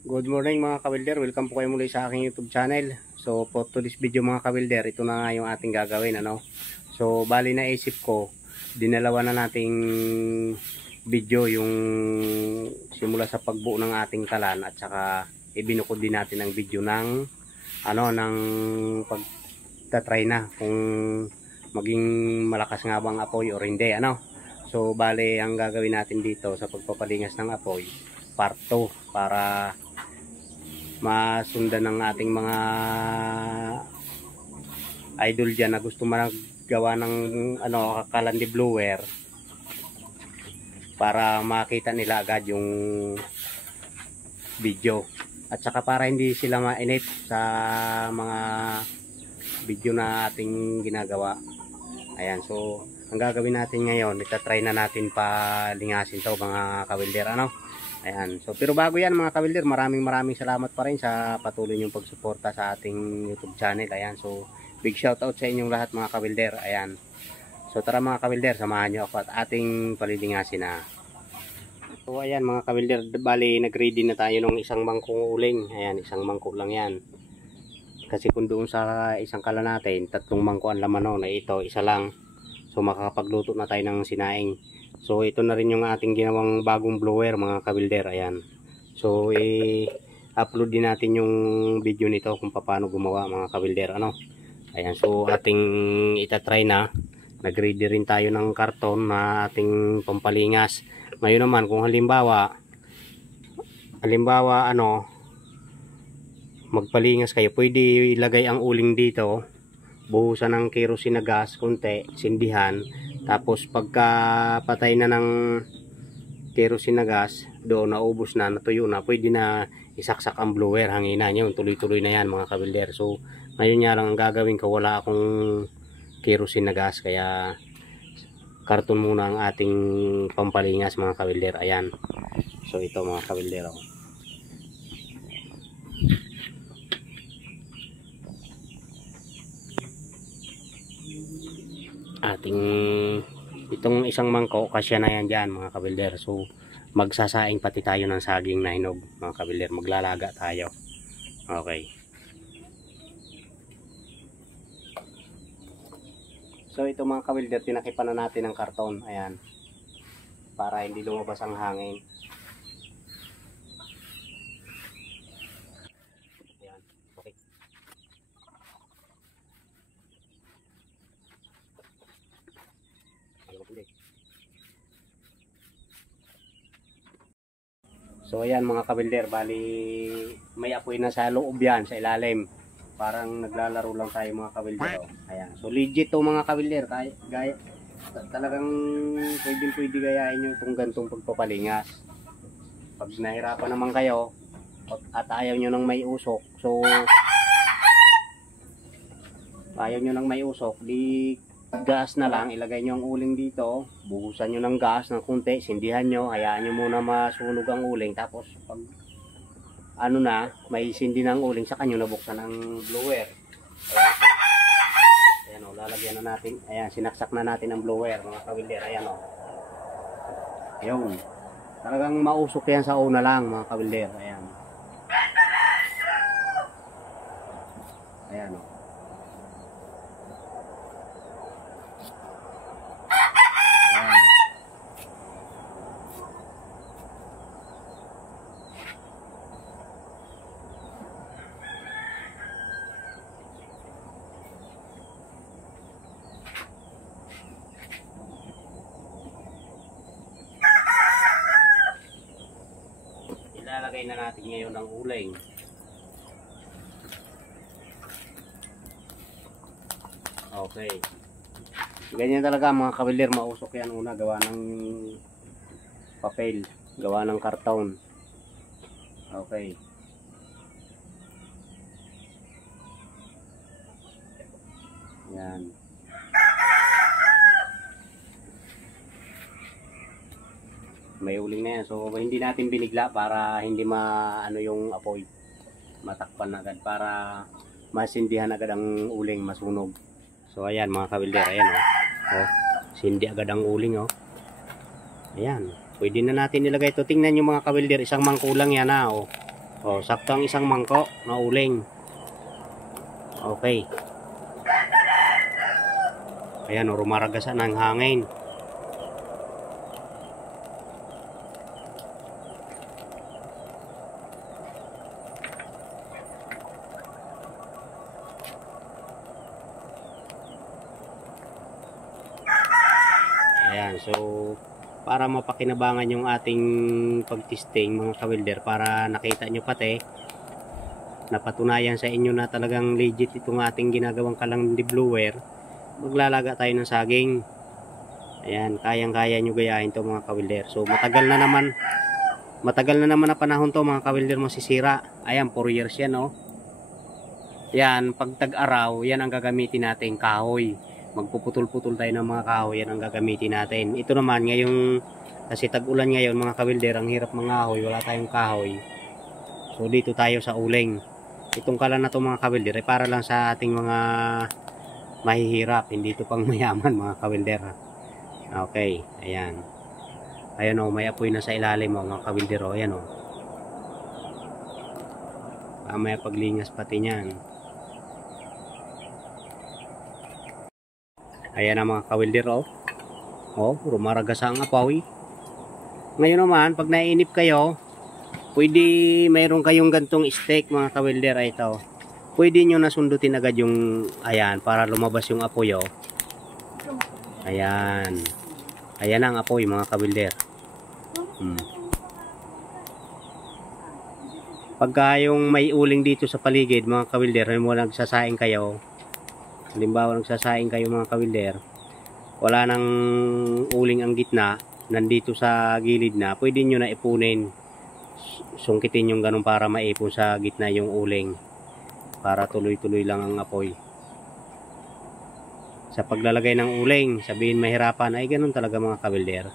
Good morning mga kawilder, welcome po kayo muli sa aking YouTube channel. So for today's video mga kawilder, ito na nga yung ating gagawin ano. So bali na isip ko, dinalawa na nating video yung simula sa pagbuo ng ating kalan at saka ibinukod din natin ang video ng ng pagtatry na kung maging malakas nga bang apoy o hindi ano. So bali ang gagawin natin dito sa pagpapalingas ng apoy part 2 para masundan ng ating mga idol dyan na gusto magawa ng kalandi blower para makita nila agad yung video at saka para hindi sila mainit sa mga video na ating ginagawa. Ayan, so ang gagawin natin ngayon, itatry na natin palingasin to mga kawilder ano. Ayan, so pero bago yan mga kawilder, maraming salamat pa rin sa patuloy niyong pagsuporta sa ating YouTube channel. Ayan, so big shout out sa inyong lahat mga kawilder. Ayan, so tara mga kawilder, samahan niyo ako at ating palilingasin na. So ayan mga kawilder, bali nag-ready na tayo ng isang mangkong uling. Ayan, isang mangko lang yan. Kasi kung doon sa isang kala natin, 3 mangko ang laman na ito, isa lang. So makakapagluto na tayo ng sinaing. So ito na rin yung ating ginawang bagong blower mga kawilder. Ayan, so i-upload din natin yung video nito kung paano gumawa mga kawilder ano. Ayan, so ating itatry na. Nag-ready rin tayo ng karton na ating pampalingas. Ngayon naman kung halimbawa magpalingas kayo, pwede ilagay ang uling dito, buhusan ng kerosene na gas konti, sindihan, tapos pagka patay na ng kerosene na gas, doon naubos na, natuyo na, pwede na isaksak ang blower, hanginan yun, tuloy-tuloy na yan mga kawilder. So ngayon nga lang ang gagawin ko, wala akong kerosene na gas, kaya karton muna ang ating pampalingas mga kawilder. Ayan, so ito mga kawilder ating itong isang mangko, kasya na yan dyan mga kawilder. So magsasaing pati tayo ng saging na hinog mga kawilder, maglalaga tayo. Okay, so ito mga kawilder, tinakipan na natin ng karton. Ayan, para hindi lumabas ang hangin. Ayan, okay. So ayan mga kawilder, bali may apoy na sa loob yan, sa ilalim. Parang naglalaro lang tayo mga kawilder. Ayan, so legit to mga kawilder. Talagang pwede gayahin nyo itong gantong pagpapalingas. Pag nahirapan naman kayo at ayaw nyo nang may usok, so ayaw nyo nang may usok, di gas na lang, ilagay nyo ang uling dito, buhusan nyo ng gas ng kunti, sindihan nyo, hayaan nyo muna masunog ang uling, tapos pag may sindi ng uling, saka nyo nabuksan ang blower. Ayan o, lalagyan na natin. Ayan, sinaksak na natin ang blower mga kawilder. Ayan o, yun, talagang mausok yan sa una lang mga kawilder. Ayan, ayan o. Ilalagay na natin ngayon ang uling. Okay, ganyan talaga mga kawilder, mausok yan una, gawa ng papel, gawa ng karton. Okay, yan. May uling na yan, so hindi natin binigla para hindi yung apoy, matakpan agad, para masindihan agad ang uling, masunog. So ayan mga kawilder, ayan sindi agad ang uling Ayan, pwede na natin ilagay ito. Tingnan nyo mga kawilder, isang mangkulang yan O, sakto ang isang mangkok na uling. Okay. Ayan, rumaragasan ng hangin. Ayan, so para mapakinabangan yung ating pagtesting mga kawilder, para nakita nyo pati napatunayan sa inyo na talagang legit itong ating ginagawang kalandi blower, maglalaga tayo ng saging. Ayan, kayang-kaya nyo gayahin to mga kawilder. So matagal na naman na panahon to mga kawilder masisira. Ayan, 4 years yan, oh. Yan, pag tag-araw, yan ang gagamitin natin, kahoy. Magpuputol-putol tayo ng mga kahoy, yan ang gagamitin natin. Ito naman ngayong, kasi tag-ulan ngayon mga kawilder, ang hirap mga kahoy, wala tayong kahoy. So dito tayo sa uling. Itong kalan na to mga kawilder ay para lang sa ating mga mahihirap, hindi ito pang mayaman mga kawilder. Okay, ayan. Ayan, oh, may apoy na sa ilalim, oh, mga kawilder, oh. Ayan, oh. May paglingas pati niyan. Ayan na mga kawilder, oh. Oh, rumaragas ang apoy. Ngayon naman, pag naiinip kayo, pwede mayroon kayong gantong stick mga kawilder, ay ito. Pwede nyo nasundutin agad yung, ayan, para lumabas yung apoy, oh. Ayan. Ayan ang apoy mga kawilder. Pagka yung may uling dito sa paligid mga kawilder, mo nagsasaing kayo, halimbawa nagsasaing kayo mga kawilder, wala nang uling ang gitna, nandito sa gilid na, pwede nyo na ipunin, sungkitin yung ganun para maipon sa gitna yung uling, para tuloy-tuloy lang ang apoy. Sa paglalagay ng uling, sabihin mahirapan, ay ganun talaga mga kawilder.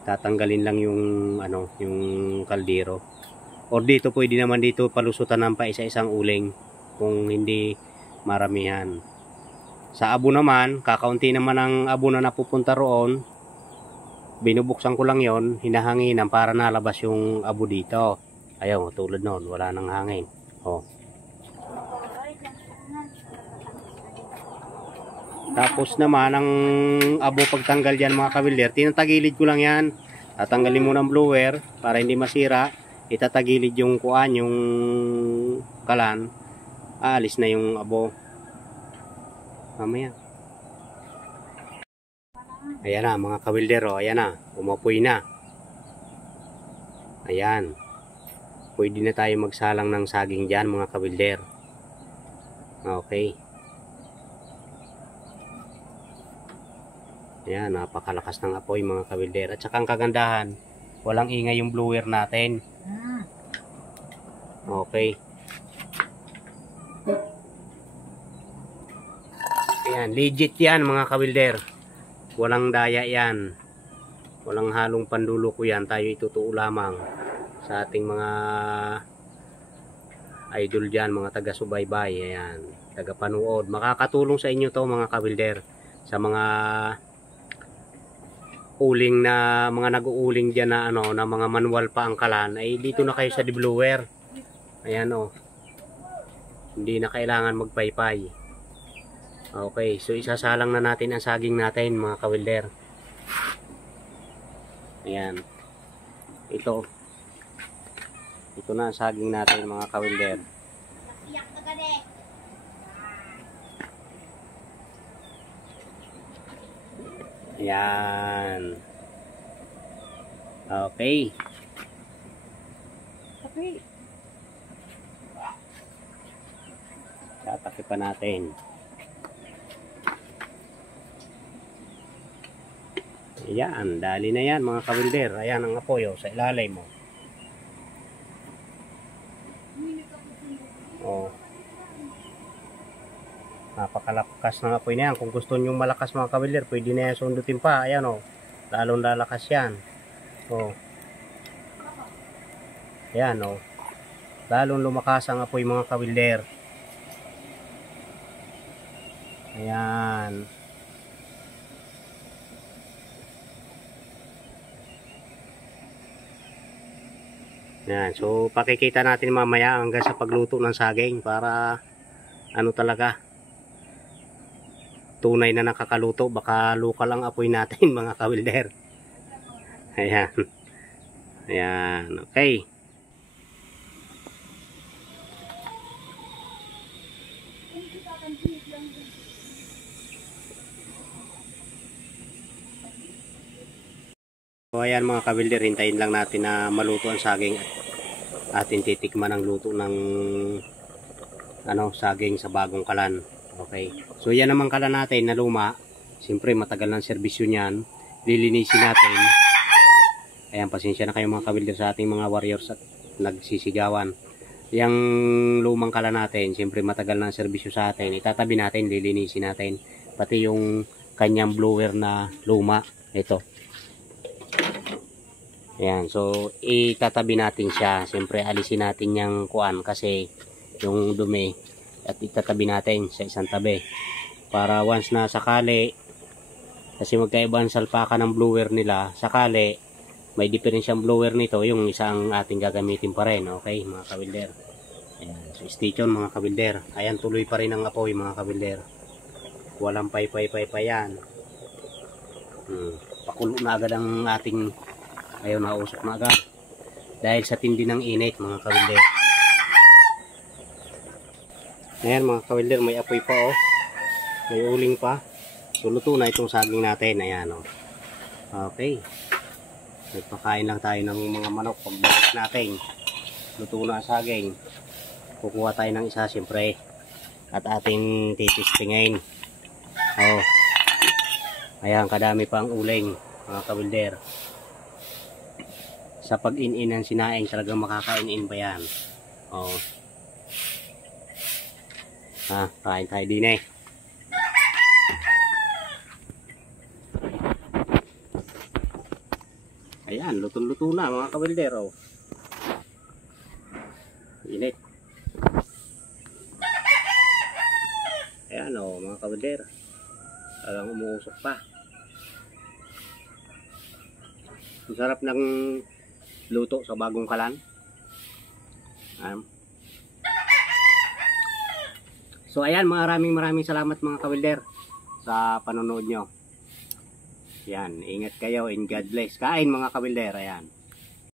Tatanggalin lang yung ano, yung kaldero. O dito pwede naman dito palusutan ng pa isa-isang uling kung hindi maramihan. Sa abo naman, kakaunti naman ang abo na napupunta roon. Binubuksan ko lang 'yon, hinahanginan para nalabas yung abo dito. Ayaw, tulad noon, wala nang hangin. Oh. Tapos naman ang abo pagtanggal diyan mga kawilder, tinatagilid ko lang 'yan. Tatanggalin mo ng blower para hindi masira. Itatagilid yung kuan, yung kalan. Aalis na yung abo. Mamaya. Ayan na mga kawilder, oh. Ayan na, umapoy na. Ayan. Pwede na tayo magsalang ng saging diyan mga kawilder. Okay. Ayan, napakalakas ng apoy mga kawilder. At saka ang kagandahan, walang ingay yung blower natin. Okay. Ayan, legit yan mga kawilder. Walang daya yan. Walang halong panduloko yan. Tayo itutuo lamang sa ating mga idol dyan, mga taga-subaybay. Ayan, taga-panuod. Makakatulong sa inyo to mga kawilder. Sa mga uling na mga nag-uuling diyan na ano, na mga manual pa ang kalan, ay dito na kayo sa deblower. Ayan, oh. Hindi na kailangan magpaypay. Okay, so isasalang na natin ang saging natin mga kawilder. Ayan. Ito na ang saging natin mga kawilder. Ayan. Okay. Okay. Tatakip pa natin. Ayan, dali na yan mga kawilder. Ayan ang apoy, oh, sa ilalim mo. Oh. Napakalakas ng apoy na yan. Kung gusto nyo malakas mga kawilder, pwede na yan sundutin pa. Ayan, oh. Lalong lalakas yan. Oh. Ayan, oh. Lalong lumakas ang apoy mga kawilder. Ayan. Yan. So pakikita natin mamaya hanggang sa pagluto ng saging para ano talaga tunay na nakakaluto. Baka luka lang apoy natin mga kawilder. Ayan. Ayan. Okay. So ayan mga kawilder, hintayin lang natin na maluto ang saging at atin titikman ang luto ng saging sa bagong kalan. Okay. So yan naman kalan natin na luma. Siyempre matagal ng serbisyo niyan. Lilinisin natin. Ayan, pasensya na kayo mga kawilder sa ating mga warriors at nagsisigawan. Yang lumang kalan natin, siyempre matagal ng serbisyo sa atin. Itatabi natin, lilinisin natin. Pati yung kanyang blower na luma. Ito. Ayan, so itatabi natin siya. Siyempre alisin natin yung kuan kasi yung dumi at itatabi natin sa isang tabi. Para once na sakali, kasi magkaiba ang salpaka ng blower nila, sakali may diferensyang blower nito, yung isang ating gagamitin pa rin. Okay mga kawilder. Ayan, so stay tuned mga kawilder. Ayan, tuloy pa rin ang apoy mga kawilder. Walang pay yan. Pakulo na agad ang ating ayaw nausok na agad dahil sa tindi ng init mga kawilder. Ayan mga kawilder, may apoy pa oh, may uling pa. So luto na itong saging natin. Ayan oh. Okay, nagpakain lang tayo ng mga manok. Pagbalik natin luto na ang saging, kukuha tayo ng isa siyempre at ating titistingin. Oh, ayan, kadami pa ang uling mga kawilder. Sa pag-in-in ng sinaing talagang makakain-in pa yan. Oh. Kain tayo din eh. Ayan, luto-luto na mga kawilder oh. Init. Ayan oh mga kawilder. Talagang umuusok pa. Ang sarap ng luto sa bagong kalan. So ayan, maraming salamat mga kawilder sa panonood nyo. Yan, ingat kayo and God bless. Kain mga kawilder, ayan.